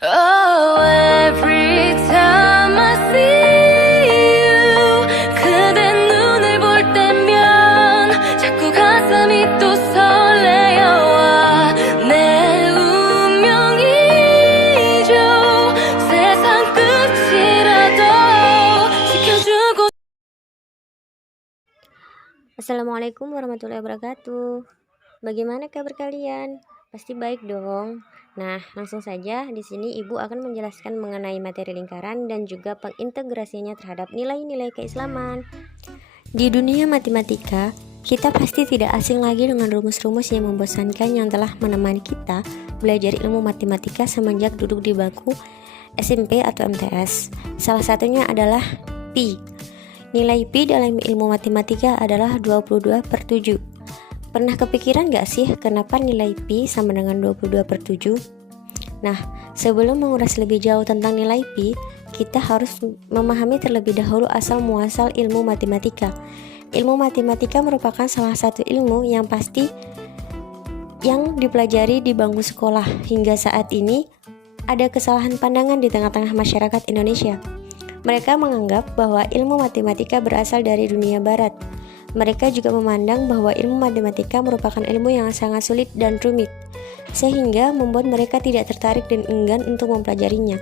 Oh, every time I see you, 그대 눈을 볼 때면 자꾸 가슴이 또 설레어와 내 운명이죠. 세상 끝이라도 지켜주고. Assalamualaikum warahmatullahi wabarakatuh. Bagaimana kabar kalian? Pasti baik dong. Nah, langsung saja di sini Ibu akan menjelaskan mengenai materi lingkaran dan juga pengintegrasinya terhadap nilai-nilai keislaman. Di dunia matematika, kita pasti tidak asing lagi dengan rumus-rumus yang membosankan yang telah menemani kita belajar ilmu matematika semenjak duduk di bangku SMP atau MTS. Salah satunya adalah pi. Nilai pi dalam ilmu matematika adalah 22/7. Pernah kepikiran gak sih kenapa nilai pi sama dengan 22/7? Nah, sebelum menguras lebih jauh tentang nilai pi, kita harus memahami terlebih dahulu asal muasal ilmu matematika. Ilmu matematika merupakan salah satu ilmu yang pasti yang dipelajari di bangku sekolah. Hingga saat ini, ada kesalahan pandangan di tengah-tengah masyarakat Indonesia. Mereka menganggap bahwa ilmu matematika berasal dari dunia barat. Mereka juga memandang bahwa ilmu matematika merupakan ilmu yang sangat sulit dan rumit, sehingga membuat mereka tidak tertarik dan enggan untuk mempelajarinya.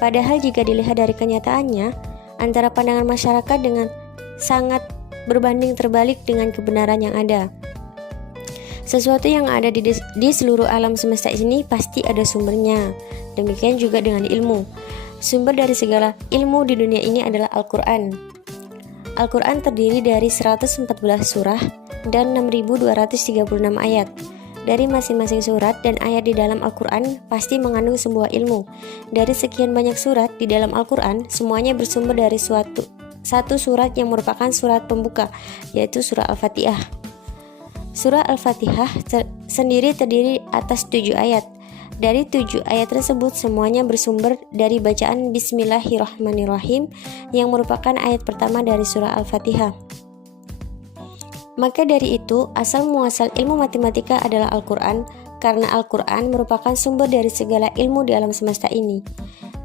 Padahal jika dilihat dari kenyataannya, antara pandangan masyarakat dengan sangat berbanding terbalik dengan kebenaran yang ada. Sesuatu yang ada di seluruh alam semesta ini pasti ada sumbernya. Demikian juga dengan ilmu. Sumber dari segala ilmu di dunia ini adalah Al-Quran. Al-Quran terdiri dari 114 surah dan 6.236 ayat. Dari masing-masing surat dan ayat di dalam Al-Quran pasti mengandung sebuah ilmu. Dari sekian banyak surat di dalam Al-Quran, semuanya bersumber dari satu surat yang merupakan surat pembuka, yaitu surah Al-Fatihah. Surah Al-Fatihah sendiri terdiri atas 7 ayat. Dari 7 ayat tersebut semuanya bersumber dari bacaan Bismillahirrahmanirrahim yang merupakan ayat pertama dari surah Al-Fatihah. Maka dari itu, asal muasal ilmu matematika adalah Al-Quran, karena Al-Quran merupakan sumber dari segala ilmu di alam semesta ini.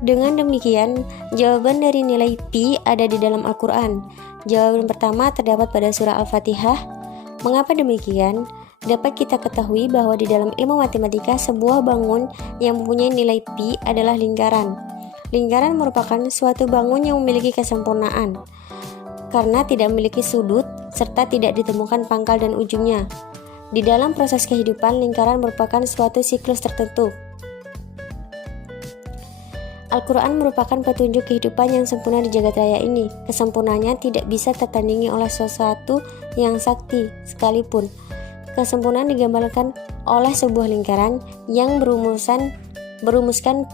Dengan demikian, jawaban dari nilai pi ada di dalam Al-Quran. Jawaban pertama terdapat pada surah Al-Fatihah. Mengapa demikian? Dapat kita ketahui bahwa di dalam ilmu matematika sebuah bangun yang mempunyai nilai pi adalah lingkaran. Lingkaran merupakan suatu bangun yang memiliki kesempurnaan karena tidak memiliki sudut serta tidak ditemukan pangkal dan ujungnya. Di dalam proses kehidupan, lingkaran merupakan suatu siklus tertentu. Al-Quran merupakan petunjuk kehidupan yang sempurna di jagat raya ini. Kesempurnaannya tidak bisa tertandingi oleh sesuatu yang sakti sekalipun. Kesempurnaan digambarkan oleh sebuah lingkaran yang berumuskan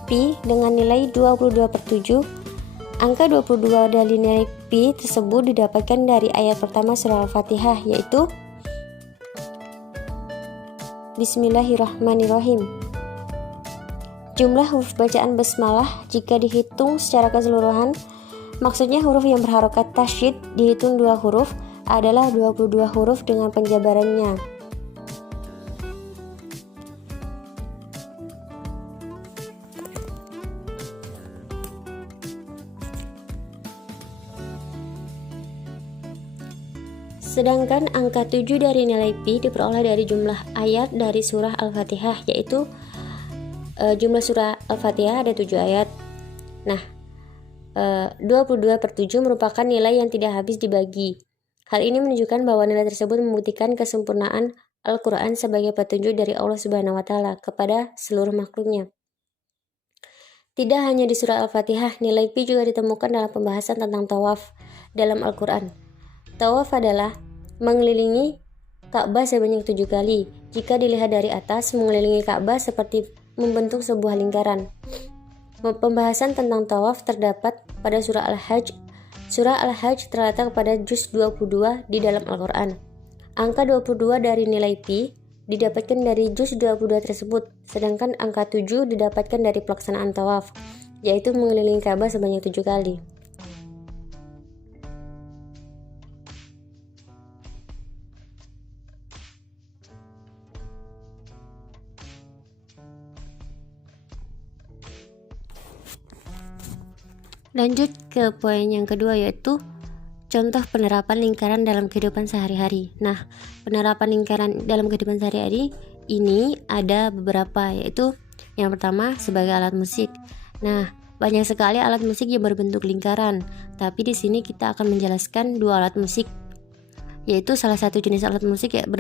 pi dengan nilai 22/7. Angka 22 dari nilai pi tersebut didapatkan dari ayat pertama surah Al-Fatihah, yaitu Bismillahirrahmanirrahim. Jumlah huruf bacaan basmalah jika dihitung secara keseluruhan, maksudnya huruf yang berharokat tasydid dihitung 2 huruf, adalah 22 huruf dengan penjabarannya. Sedangkan angka 7 dari nilai pi diperoleh dari jumlah ayat dari surah Al-Fatihah, yaitu jumlah surah Al-Fatihah ada 7 ayat. Nah, 22/7 merupakan nilai yang tidak habis dibagi. Hal ini menunjukkan bahwa nilai tersebut membuktikan kesempurnaan Al-Quran sebagai petunjuk dari Allah Subhanahu wa Ta'ala kepada seluruh makhluknya. Tidak hanya di surah Al-Fatihah, nilai pi juga ditemukan dalam pembahasan tentang tawaf dalam Al-Quran. Tawaf adalah mengelilingi Ka'bah sebanyak 7 kali. Jika dilihat dari atas, mengelilingi Ka'bah seperti membentuk sebuah lingkaran. Pembahasan tentang tawaf terdapat pada surah Al-Hajj. Surah Al-Hajj terletak pada juz 22 di dalam Al-Quran. Angka 22 dari nilai pi didapatkan dari juz 22 tersebut, sedangkan angka 7 didapatkan dari pelaksanaan tawaf, yaitu mengelilingi Ka'bah sebanyak 7 kali. Lanjut ke poin yang kedua, yaitu contoh penerapan lingkaran dalam kehidupan sehari-hari. Nah, penerapan lingkaran dalam kehidupan sehari-hari ini ada beberapa, yaitu yang pertama sebagai alat musik. Nah, banyak sekali alat musik yang berbentuk lingkaran, tapi di sini kita akan menjelaskan dua alat musik, yaitu salah satu jenis alat musik yang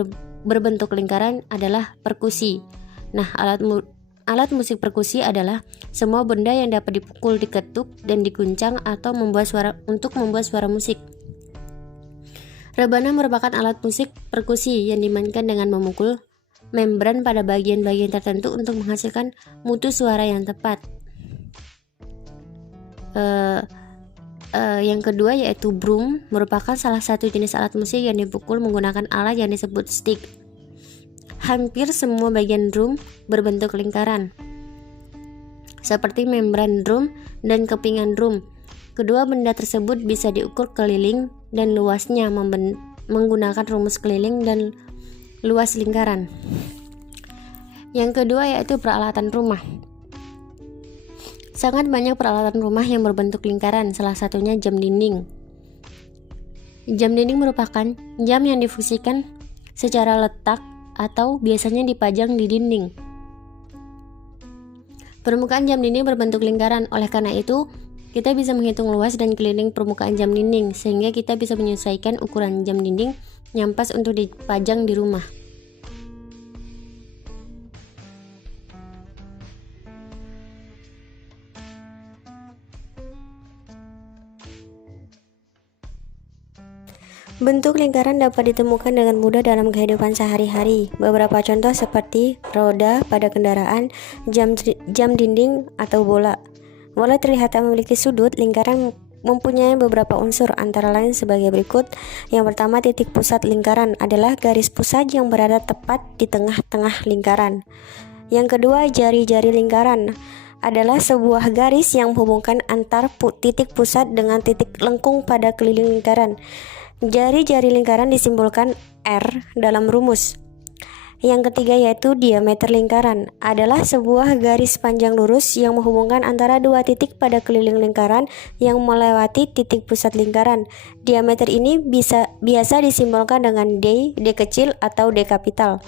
berbentuk lingkaran adalah perkusi. Nah, alat musik perkusi adalah semua benda yang dapat dipukul, diketuk, dan diguncang atau membuat suara musik. Rebana merupakan alat musik perkusi yang dimainkan dengan memukul membran pada bagian-bagian tertentu untuk menghasilkan mutu suara yang tepat. Yang kedua yaitu broom, merupakan salah satu jenis alat musik yang dipukul menggunakan alat yang disebut stick. Hampir semua bagian drum berbentuk lingkaran, seperti membran drum dan kepingan drum. Kedua benda tersebut bisa diukur keliling dan luasnya menggunakan rumus keliling dan luas lingkaran. Yang kedua yaitu peralatan rumah. Sangat banyak peralatan rumah yang berbentuk lingkaran, salah satunya jam dinding. Jam dinding merupakan jam yang difungsikan secara letak atau biasanya dipajang di dinding. Permukaan jam dinding berbentuk lingkaran, oleh karena itu kita bisa menghitung luas dan keliling permukaan jam dinding, sehingga kita bisa menyesuaikan ukuran jam dinding yang pas untuk dipajang di rumah. Bentuk lingkaran dapat ditemukan dengan mudah dalam kehidupan sehari-hari. Beberapa contoh seperti roda pada kendaraan, jam dinding, atau bola. Bola terlihat memiliki sudut. Lingkaran mempunyai beberapa unsur, antara lain sebagai berikut. Yang pertama, titik pusat lingkaran adalah garis pusat yang berada tepat di tengah-tengah lingkaran. Yang kedua, jari-jari lingkaran adalah sebuah garis yang menghubungkan antar titik pusat dengan titik lengkung pada keliling lingkaran. Jari-jari lingkaran disimbolkan R dalam rumus. Yang ketiga yaitu diameter lingkaran adalah sebuah garis panjang lurus yang menghubungkan antara dua titik pada keliling lingkaran yang melewati titik pusat lingkaran. Diameter ini biasa disimbolkan dengan D kecil atau D kapital.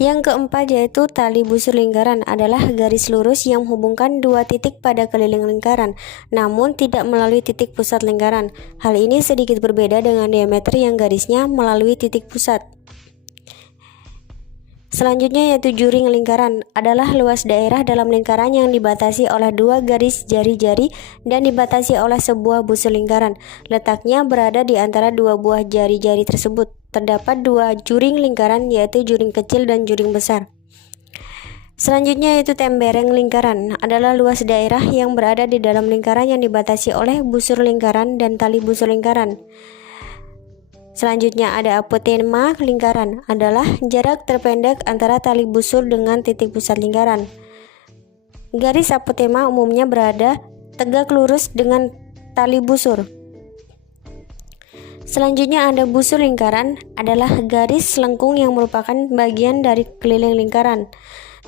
Yang keempat yaitu tali busur lingkaran adalah garis lurus yang menghubungkan dua titik pada keliling lingkaran, namun tidak melalui titik pusat lingkaran. Hal ini sedikit berbeda dengan diameter yang garisnya melalui titik pusat. Selanjutnya yaitu juring lingkaran adalah luas daerah dalam lingkaran yang dibatasi oleh dua garis jari-jari dan dibatasi oleh sebuah busur lingkaran. Letaknya berada di antara dua buah jari-jari tersebut. Terdapat dua juring lingkaran, yaitu juring kecil dan juring besar. Selanjutnya yaitu tembereng lingkaran adalah luas daerah yang berada di dalam lingkaran yang dibatasi oleh busur lingkaran dan tali busur lingkaran. Selanjutnya ada apotema lingkaran adalah jarak terpendek antara tali busur dengan titik pusat lingkaran. Garis apotema umumnya berada tegak lurus dengan tali busur. Selanjutnya ada busur lingkaran adalah garis lengkung yang merupakan bagian dari keliling lingkaran.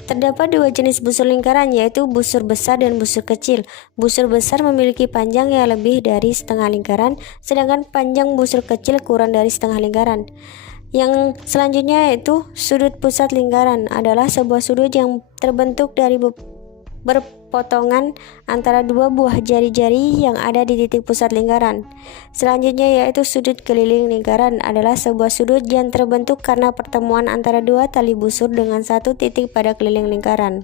Terdapat dua jenis busur lingkaran yaitu busur besar dan busur kecil. Busur besar memiliki panjang yang lebih dari setengah lingkaran, sedangkan panjang busur kecil kurang dari setengah lingkaran. Yang selanjutnya yaitu sudut pusat lingkaran adalah sebuah sudut yang terbentuk dari berpotongan antara dua buah jari-jari yang ada di titik pusat lingkaran. Selanjutnya yaitu sudut keliling lingkaran adalah sebuah sudut yang terbentuk karena pertemuan antara dua tali busur dengan satu titik pada keliling lingkaran.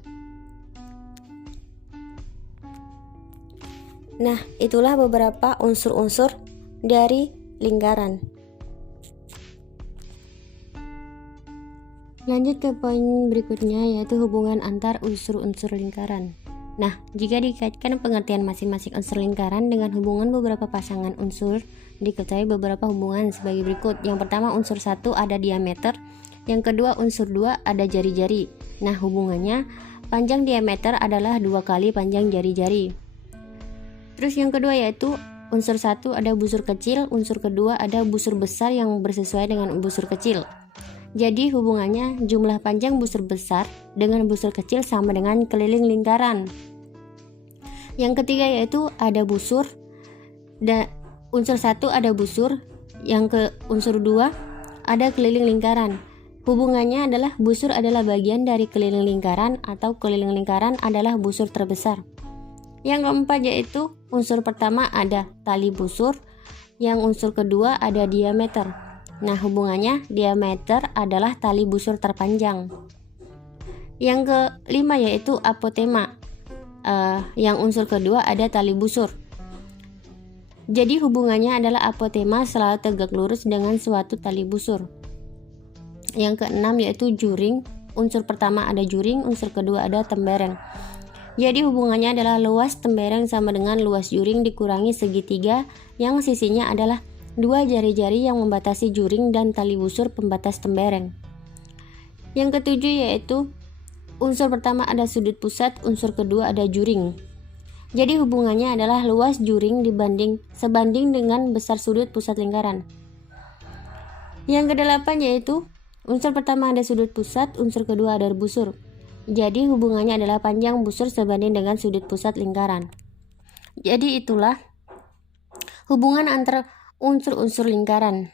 Nah, itulah beberapa unsur-unsur dari lingkaran. Lanjut ke poin berikutnya yaitu hubungan antar unsur-unsur lingkaran. Nah, jika dikaitkan pengertian masing-masing unsur lingkaran dengan hubungan beberapa pasangan unsur, diketahui beberapa hubungan sebagai berikut. Yang pertama, unsur 1 ada diameter. Yang kedua, unsur 2 ada jari-jari. Nah, hubungannya panjang diameter adalah 2 kali panjang jari-jari. Terus yang kedua yaitu unsur 1 ada busur kecil, unsur kedua ada busur besar yang bersesuai dengan busur kecil. Jadi hubungannya jumlah panjang busur besar dengan busur kecil sama dengan keliling lingkaran. Yang ketiga yaitu ada busur. Dan unsur 1 ada busur, yang ke unsur 2 ada keliling lingkaran. Hubungannya adalah busur adalah bagian dari keliling lingkaran atau keliling lingkaran adalah busur terbesar. Yang keempat yaitu unsur pertama ada tali busur, yang unsur kedua ada diameter. Nah, hubungannya diameter adalah tali busur terpanjang. Yang kelima yaitu apotema. Yang unsur kedua ada tali busur. Jadi hubungannya adalah apotema selalu tegak lurus dengan suatu tali busur. Yang keenam yaitu juring. Unsur pertama ada juring, unsur kedua ada tembereng. Jadi hubungannya adalah luas tembereng sama dengan luas juring dikurangi segitiga yang sisinya adalah dua jari-jari yang membatasi juring dan tali busur pembatas tembereng. Yang ketujuh yaitu unsur pertama ada sudut pusat, unsur kedua ada juring. Jadi hubungannya adalah luas juring sebanding dengan besar sudut pusat lingkaran. Yang kedelapan yaitu unsur pertama ada sudut pusat, unsur kedua ada busur. Jadi hubungannya adalah panjang busur sebanding dengan sudut pusat lingkaran. Jadi itulah hubungan antara unsur-unsur lingkaran.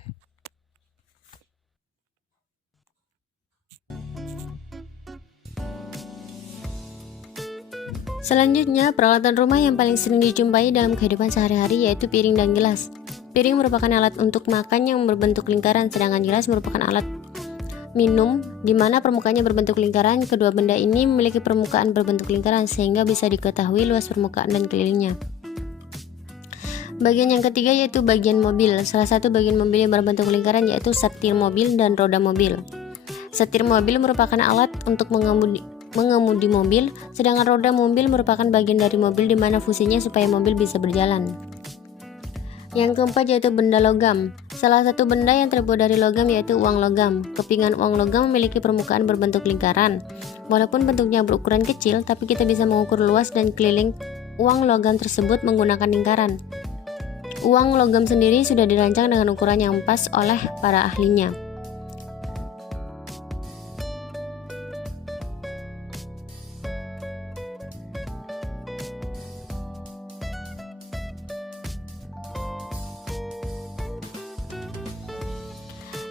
Selanjutnya, peralatan rumah yang paling sering dijumpai dalam kehidupan sehari-hari yaitu piring dan gelas. Piring merupakan alat untuk makan yang berbentuk lingkaran, sedangkan gelas merupakan alat minum di mana permukaannya berbentuk lingkaran. Kedua benda ini memiliki permukaan berbentuk lingkaran sehingga bisa diketahui luas permukaan dan kelilingnya. Bagian yang ketiga yaitu bagian mobil. Salah satu bagian mobil yang berbentuk lingkaran yaitu setir mobil dan roda mobil. Setir mobil merupakan alat untuk mengemudi mobil, sedangkan roda mobil merupakan bagian dari mobil di mana fungsinya supaya mobil bisa berjalan. Yang keempat yaitu benda logam. Salah satu benda yang terbuat dari logam yaitu uang logam. Kepingan uang logam memiliki permukaan berbentuk lingkaran. Walaupun bentuknya berukuran kecil, tapi kita bisa mengukur luas dan keliling uang logam tersebut menggunakan lingkaran. Uang logam sendiri sudah dirancang dengan ukuran yang pas oleh para ahlinya.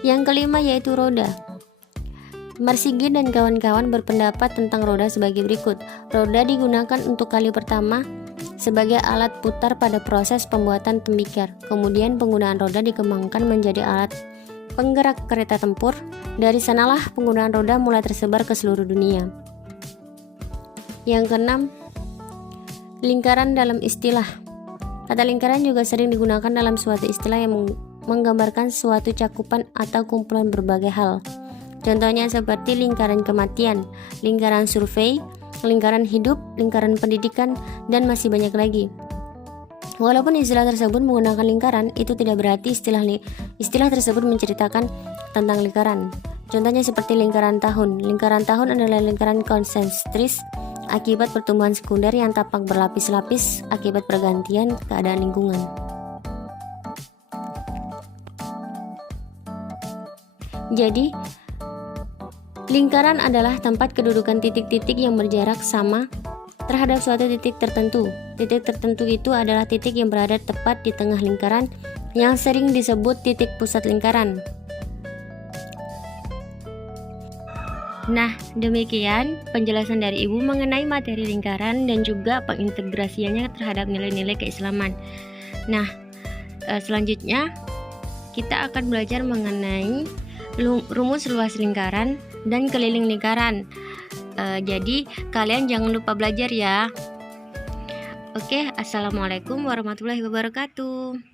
Yang kelima yaitu roda. Marsigit dan kawan-kawan berpendapat tentang roda sebagai berikut. Roda digunakan untuk kali pertama sebagai alat putar pada proses pembuatan tembikar. Kemudian penggunaan roda dikembangkan menjadi alat penggerak kereta tempur. Dari sanalah penggunaan roda mulai tersebar ke seluruh dunia. Yang keenam, lingkaran dalam istilah. Kata lingkaran juga sering digunakan dalam suatu istilah yang menggambarkan suatu cakupan atau kumpulan berbagai hal. Contohnya seperti lingkaran kematian, lingkaran survei, lingkaran hidup, lingkaran pendidikan, dan masih banyak lagi. Walaupun istilah tersebut menggunakan lingkaran, itu tidak berarti istilah tersebut menceritakan tentang lingkaran. Contohnya seperti lingkaran tahun. Lingkaran tahun adalah lingkaran konsentris akibat pertumbuhan sekunder yang tampak berlapis-lapis akibat pergantian keadaan lingkungan. Jadi, lingkaran adalah tempat kedudukan titik-titik yang berjarak sama terhadap suatu titik tertentu. Titik tertentu itu adalah titik yang berada tepat di tengah lingkaran yang sering disebut titik pusat lingkaran. Nah, demikian penjelasan dari Ibu mengenai materi lingkaran dan juga pengintegrasiannya terhadap nilai-nilai keislaman. Nah, selanjutnya kita akan belajar mengenai rumus luas lingkaran dan keliling lingkaran. Jadi kalian jangan lupa belajar ya. Oke, assalamualaikum warahmatullahi wabarakatuh.